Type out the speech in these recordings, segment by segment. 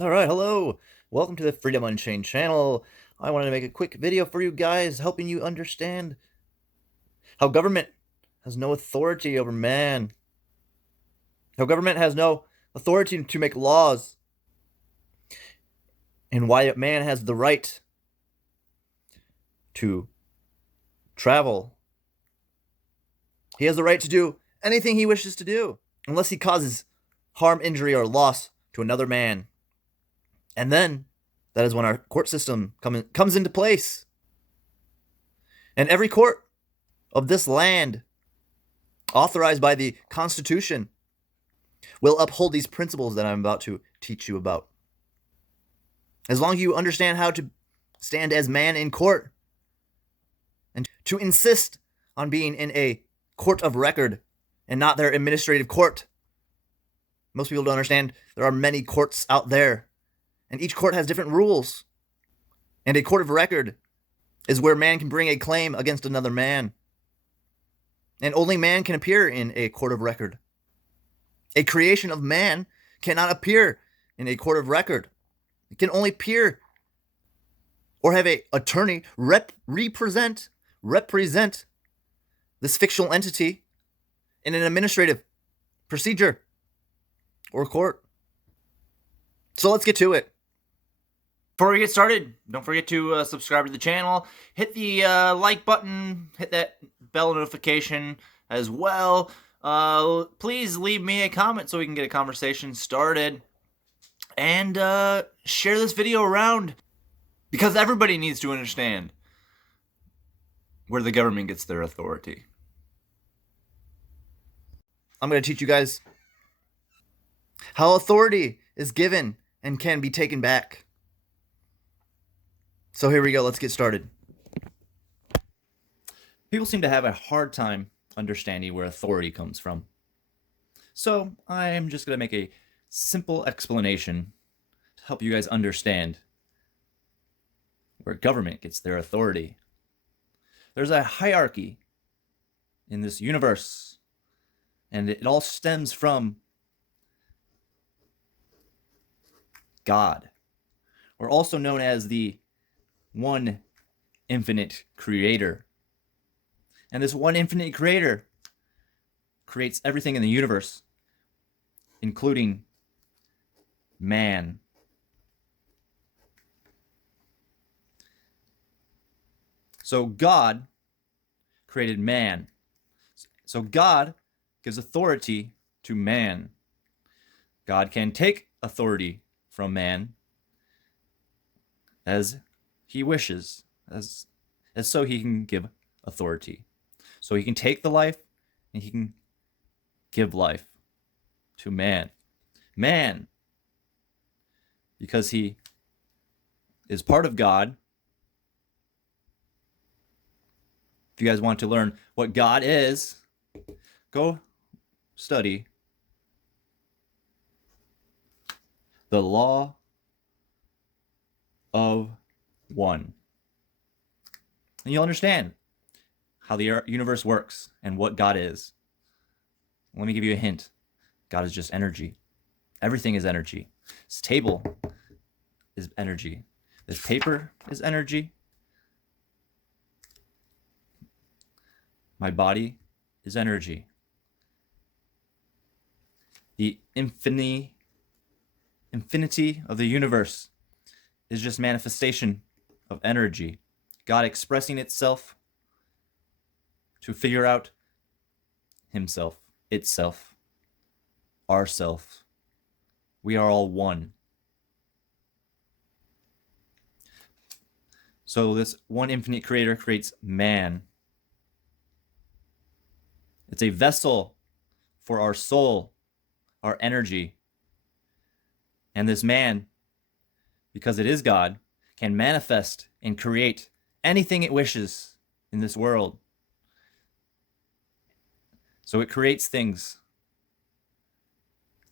Alright, hello! Welcome to the Freedom Unchained channel. I wanted to make a quick video for you guys, helping you understand how government has no authority over man. How government has no authority to make laws. And why man has the right to travel. He has the right to do anything he wishes to do, unless he causes harm, injury, or loss to another man. And then, that is when our court system comes into place. And every court of this land, authorized by the Constitution, will uphold these principles that I'm about to teach you about. As long as you understand how to stand as man in court, and to insist on being in a court of record and not their administrative court. Most people don't understand there are many courts out there, and each court has different rules. And a court of record is where man can bring a claim against another man. And only man can appear in a court of record. A creation of man cannot appear in a court of record. It can only appear or have an attorney represent this fictional entity in an administrative procedure or court. So let's get to it. Before we get started, don't forget to subscribe to the channel, hit the like button, hit that bell notification as well. Please leave me a comment so we can get a conversation started, and share this video around, because everybody needs to understand where the government gets their authority. I'm going to teach you guys how authority is given and can be taken back. So here we go, let's get started. People seem to have a hard time understanding where authority comes from. So I'm just going to make a simple explanation to help you guys understand where government gets their authority. There's a hierarchy in this universe, and it all stems from God, or also known as the one infinite creator. And this one infinite creator creates everything in the universe, including man. So God created man. So God gives authority to man. God can take authority from man as he wishes, as so he can give authority. So he can take the life and he can give life to man. Man, because he is part of God. If you guys want to learn what God is, go study the law of one. And you'll understand how the universe works and what God is. Let me give you a hint. God is just energy. Everything is energy. This table is energy. This paper is energy. My body is energy. The infinity of the universe is just manifestation of energy. God expressing itself to figure out himself, itself, ourself. We are all one. So this one infinite creator creates man. It's a vessel for our soul, our energy. And this man, because it is God, can manifest and create anything it wishes in this world. So it creates things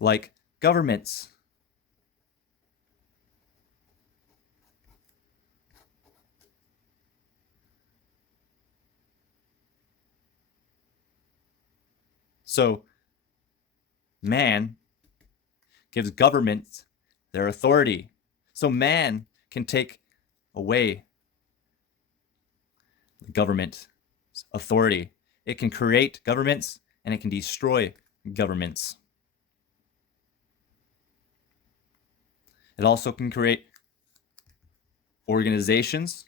like governments, so man gives government their authority. So man can take away the government's authority. It can create governments and it can destroy governments. It also can create organizations.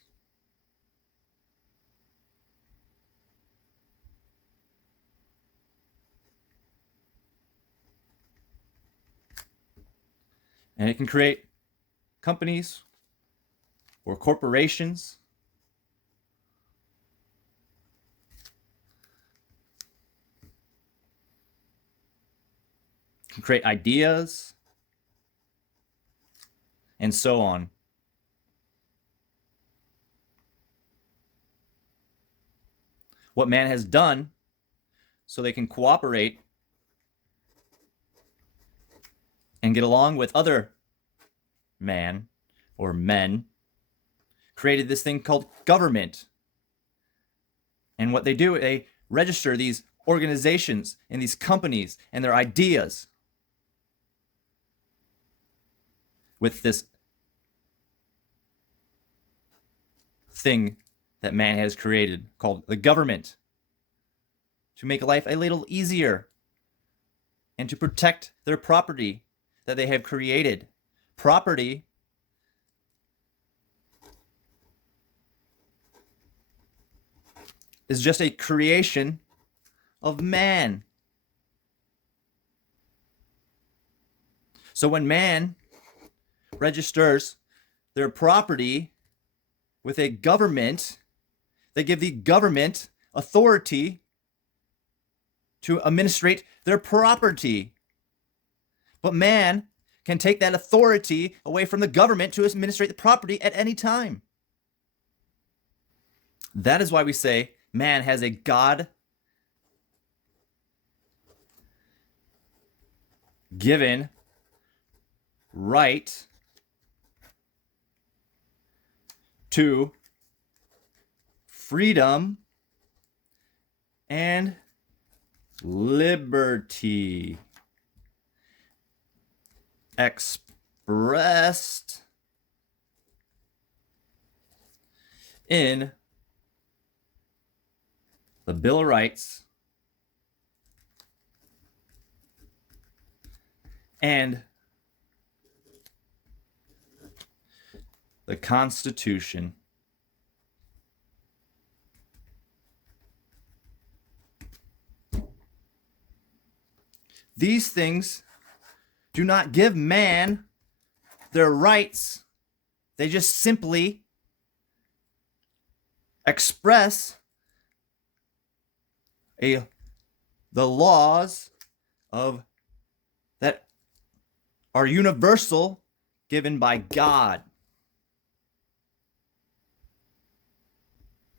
And it can create companies or corporations. It can create ideas. And so on. What man has done so they can cooperate and get along with other man or men created this thing called government. And what they do, they register these organizations and these companies and their ideas with this thing that man has created called the government to make life a little easier and to protect their property that they have created. Property is just a creation of man. So when man registers their property with a government, they give the government authority to administrate their property. But man can take that authority away from the government to administrate the property at any time. That is why we say man has a God-given right to freedom and liberty expressed in the Bill of Rights and the Constitution. These things do not give man their rights. They just simply express the laws of that are universal, given by God.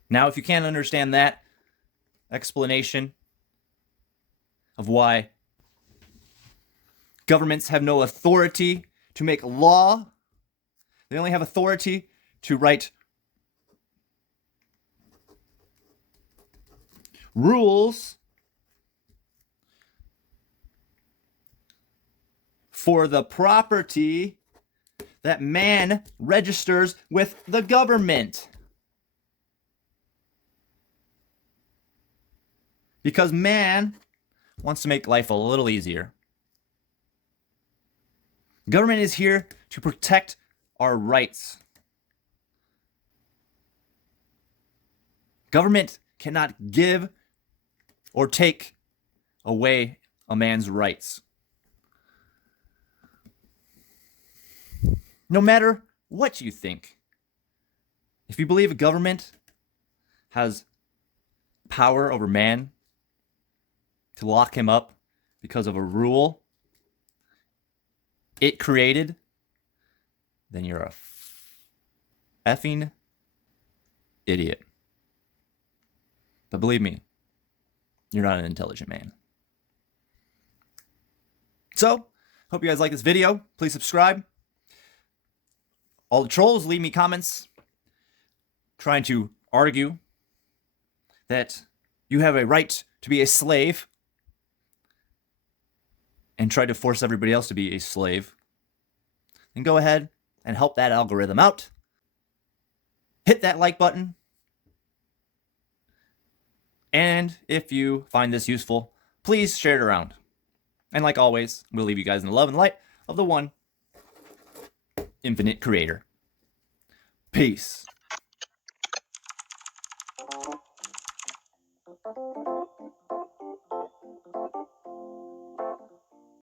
Now, if you can't understand that explanation of why governments have no authority to make law, they only have authority to write rules for the property that man registers with the government. Because man wants to make life a little easier. Government is here to protect our rights. Government cannot give or take away a man's rights. No matter what you think, if you believe a government has power over man to lock him up because of a rule it created, then you're a effing idiot. But believe me, you're not an intelligent man. So, hope you guys like this video. Please subscribe. All the trolls leave me comments trying to argue that you have a right to be a slave and try to force everybody else to be a slave. and go ahead and help that algorithm out. Hit that like button. And if you find this useful, please share it around. And like always, we'll leave you guys in the love and light of the one infinite creator. Peace.